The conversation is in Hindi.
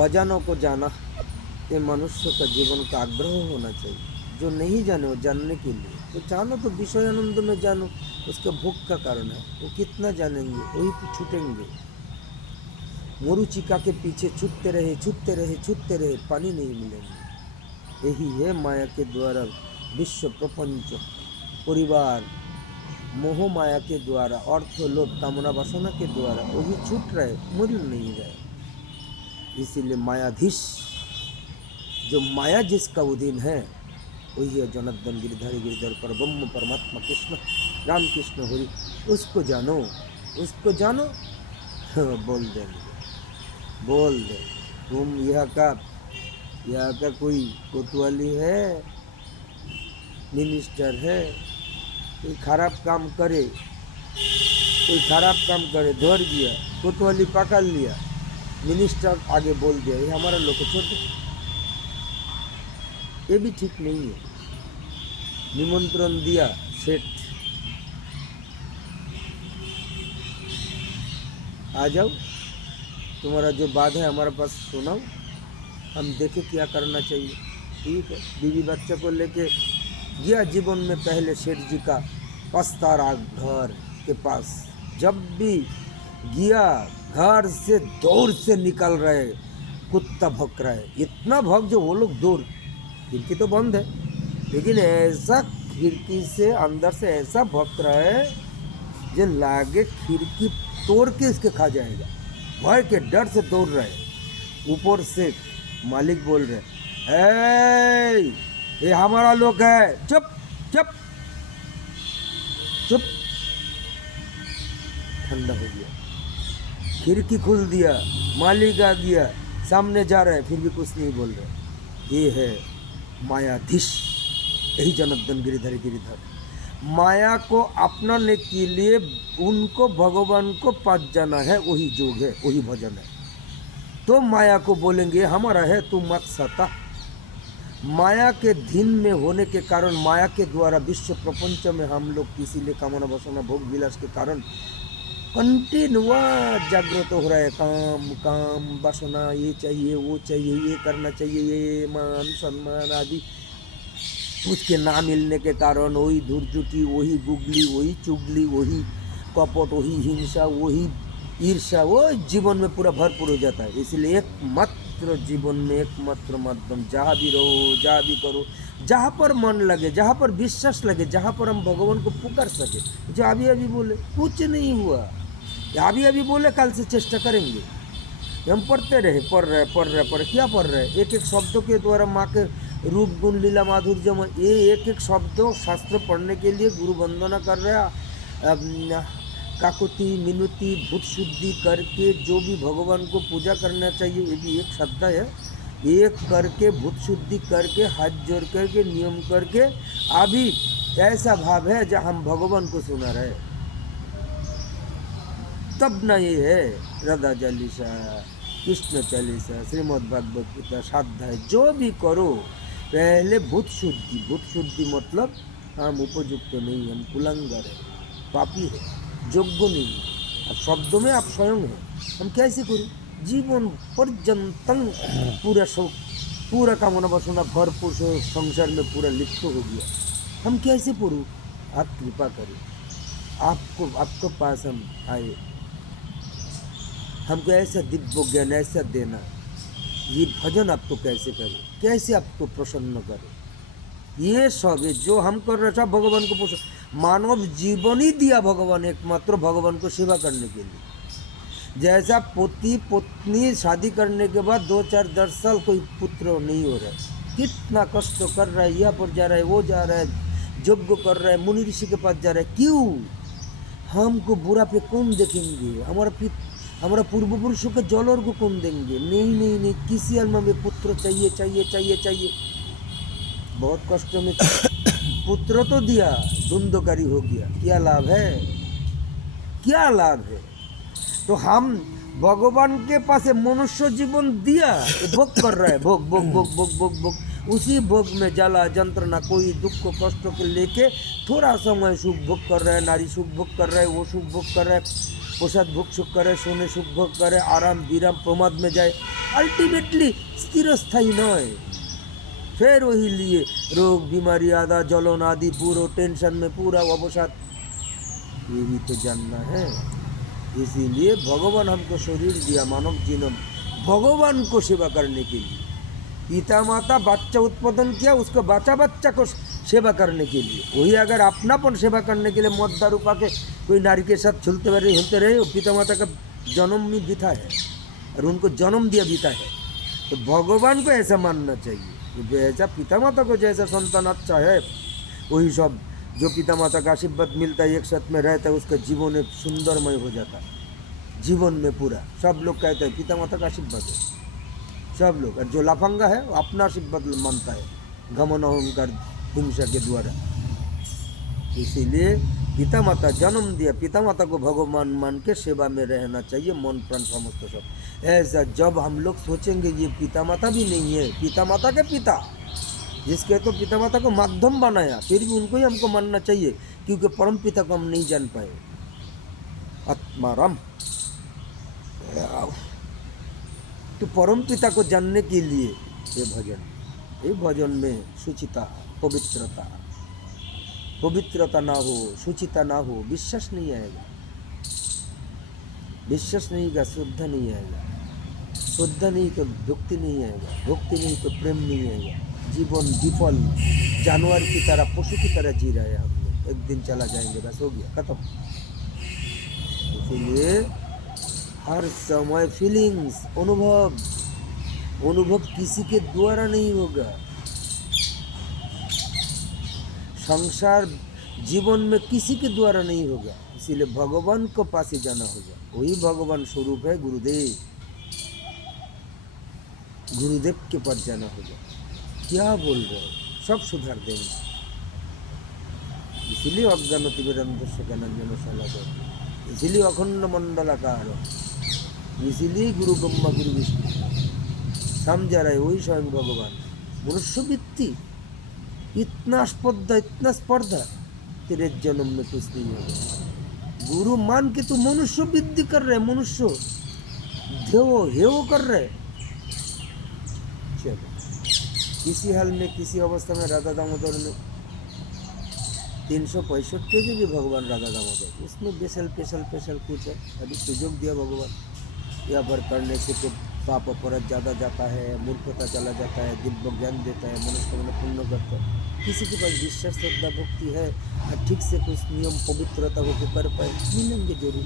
अजानों को जाना, ये मनुष्य का जीवन का आग्रह होना चाहिए। जो नहीं जाने वो जानने के लिए, तो जानो तो विषय आनंद में जानो, उसका भोग का कारण है। वो कितना जानेंगे, वही पे छूटेंगे। मरुचिका के पीछे छूटते रहे छूटते रहे छूटते रहे, पानी नहीं मिलेंगे। यही है माया के द्वारा विश्व प्रपंच परिवार, मोह माया के द्वारा, अर्थ लोभ कामना वासना के द्वारा वही छूट रहे, मिल नहीं रहे। इसीलिए मायाधीश, जो माया जिसका उदीन है वही है जनार्दन गिरधारी गिरधर पर ब्रह्म परमात्मा कृष्ण राम कृष्ण हरि। उसको जानो, उसको जानो। बोल देंगे, बोल दे। तुम यहाँ का कोई कोतवाली है, मिनिस्टर है, कोई खराब काम करे, धर गया, कोतवाली पकड़ लिया, मिनिस्टर आगे बोल दिया ये हमारा लोग छोड़ दो, ये भी ठीक नहीं है। निमंत्रण दिया सेठ, आ जाओ, तुम्हारा जो बात है हमारे पास सुनाओ, हम देखें क्या करना चाहिए। ठीक है, बीवी बच्चे को लेके गया जीवन में पहले सेठ जी का पस्तारा घर के पास। जब भी गया घर से दौड़ से निकल रहे, कुत्ता भौंक रहा है, इतना भौंक जो वो लोग दूर, खिड़की तो बंद है लेकिन ऐसा खिड़की से अंदर से ऐसा भौंक रहा है जो लागे खिड़की तोड़ के इसके खा जाएगा। भय के डर से दौड़ रहे। ऊपर से मालिक बोल रहे, ए ये हमारा लोग है, चुप चुप चुप। ठंडा हो गया, खिड़की खुल दिया, मालिक आ गया, सामने जा रहे फिर भी कुछ नहीं बोल रहे। ये है मायाधीश, यही जनार्दन गिरिधर गिरिधर। माया को अपनाने के लिए उनको भगवान को पास जाना है, वही जोग है, वही भजन है। तो माया को बोलेंगे हमारा है, तू मत सता। माया के धीन में होने के कारण, माया के द्वारा विश्व प्रपंच में हम लोग इसीलिए कामना वासना भोग विलास के कारण कंटिन्यूआ जागृत हो रहा है। काम काम वासना, ये चाहिए वो चाहिए, ये करना चाहिए, ये मान सम्मान आदि, उसके ना मिलने के कारण वही धुरजुटी, वही गुगली, वही चुगली, वही कपट, वही हिंसा, वही ईर्ष्या, वो जीवन में पूरा भरपूर हो जाता है। इसलिए एकमात्र जीवन में एकमात्र माध्यम, जहाँ भी रहो, जहाँ भी करो, जहाँ पर मन लगे, जहाँ पर विश्वास लगे, जहाँ पर हम भगवान को पुकार सके। जो अभी अभी बोले कुछ नहीं हुआ, अभी अभी बोले कल से चेष्टा करेंगे। हम पढ़ते रहे, पढ़ रहे क्या पढ़ रहे, एक एक शब्दों के द्वारा माँ के रूप गुण लीला माधुर्य, ये एक एक शब्दों शास्त्र पढ़ने के लिए गुरु वंदना कर रहे, काकुति मिनुति भूत शुद्धि करके जो भी भगवान को पूजा करना चाहिए, ये भी एक श्रद्धा है। एक करके भूत शुद्धि करके हाथ जोड़ करके नियम करके अभी ऐसा भाव है जहाँ हम भगवान को सुना रहे, तब न ये है राधा चालीसा, कृष्ण चालीसा, श्रीमद् भागवत गीता, स्वाध्याय, जो भी करो पहले भूत शुद्धि मतलब हम उपयुक्त नहीं, हम कुलंगर है, पापी है, योग्य नहीं। अब शब्दों में आप स्वयं हैं, हम कैसे करें? जीवन पर्यंतन पूरा कामना वासना भरपूर संसार में पूरा लिप्त हो गया, हम कैसे पूरू? आप कृपा करें, आपको पास हम आए, हमको ऐसा दिव्य ज्ञान ऐसा देना, ये भजन आपको कैसे करें, कैसे आपको प्रसन्न करें। ये सब जो हम कर रहे सब भगवान को प्रसन्न, मानव जीवन ही दिया भगवान एकमात्र भगवान को सेवा करने के लिए। जैसा पति पत्नी शादी करने के बाद 2-4-10 साल कोई पुत्र नहीं हो रहा है, कितना कष्ट कर रहा है, यहाँ पर जा रहा है, वो जा रहा है, यज्ञ कर रहा है, मुनि ऋषि के पास जा रहा है, क्यों? हमको बुरा पे कौन देखेंगे, हमारा पूर्व पुरुषों के जलौर को कौन देंगे? नहीं, किसी जन्म में पुत्र चाहिए। बहुत कष्ट में पुत्र तो दिया, धुंधकारी हो गया, क्या लाभ है? तो हम भगवान के पास मनुष्य जीवन दिया, तो भोग कर रहा है, भोग, उसी भोग में जला जंत्रणा, कोई दुख को कष्ट को लेके थोड़ा समय सुख भोग कर रहा है, नारी सुख भोग कर रहा है, वो सुख भोग कर रहा है, प्रसाद भोग सुख करे, सोने सुख भोग करे, आराम विराम प्रमाद में जाए, अल्टीमेटली स्थिर स्थायी नय। फिर वही लिए रोग बीमारी आदि जलन आदि पूरा टेंशन में पूरा अवसाद, ये भी तो जानना है। इसीलिए भगवान हमको शरीर दिया, मानव जीवन भगवान को सेवा करने के लिए। पिता माता बच्चा उत्पादन किया, उसको बच्चा को सेवा करने के लिए। वही अगर अपनापन सेवा करने के लिए मद दारू पा के कोई नारी के साथ झूलते रहे, पिता माता का जन्म भी बीता है और उनको जन्म दिया बीता है। तो भगवान को ऐसा मानना चाहिए, जैसा पिता माता को जैसा संतान अच्छा है, वही सब जो पिता माता का आशीर्वाद मिलता है, एक साथ में रहता है, उसका जीवन एक सुंदरमय हो जाता है। जीवन में पूरा सब लोग कहते हैं पिता माता का आशीर्वाद है, सब लोग। और जो लाफंगा है वो अपना आशीर्वाद मानता है, घमन अहंकार हिंसा के द्वारा। इसीलिए पिता माता जन्म दिया, पिता माता को भगवान मान के सेवा में रहना चाहिए, मन प्राण समस्त सब। ऐसा जब हम लोग सोचेंगे ये पिता माता भी नहीं है, पिता माता के पिता जिसके तो पिता माता को माध्यम बनाया, फिर भी उनको ही हमको मानना चाहिए, क्योंकि परम पिता को हम नहीं जान पाए। आत्माराम। तो परम पिता को जानने के लिए ये भजन में शुचिता, पवित्रता ना हो, शुचिता ना हो, विश्वास नहीं आएगा, विश्वास नहीं का श्रद्धा नहीं आएगा, श्रद्धा नहीं तो भक्ति नहीं आएगा, भक्ति नहीं तो प्रेम नहीं आएगा। जीवन विफल जानवर की तरह, पशु की तरह जी रहे हैं हम लोग, एक दिन चला जाएंगे, बस हो गया, खत्म। इसलिए हर समय फीलिंग्स, अनुभव किसी के द्वारा नहीं होगा। संसार जीवन में किसी के द्वारा नहीं होगा, इसीलिए भगवान को पास ही जाना होगा। वही भगवान स्वरूप है गुरुदेव, गुरुदेव के पास जाना होगा। क्या बोल रहे हो, सब सुधार देंगे। इसीलिए अज्ञानतिमिरन्धस्य ज्ञानाञ्जन शलाकया, इसीलिए अखंड मंडलाकार, इसीलिए गुरु ब्रह्मा गुरु विष्णु समझा रहे वही स्वयं भगवान। मनुष्यवृत्ति इतना स्पर्धा तेरे जन्म में कुछ नहीं होगा। गुरु मान के तू मनुष्य वृद्धि कर रहे, मनुष्य हेव कर रहे। चलो किसी हाल में किसी अवस्था में राधा दामोदर में 365 पेज भी भगवान राधा दामोदर, उसमें स्पेशल कुछ है। अभी सुयोग दिया भगवान, यहाँ पर करने से तो पाप अपराध ज़्यादा जाता है, मूर्खता चला जाता है, दिव्य ज्ञान देता है, मनुष्य को पुण्य करता है। किसी के पास विश्वास श्रद्धा भक्ति है और ठीक से कुछ नियम पवित्रता को कर पाए, मिलेंगे जरूर।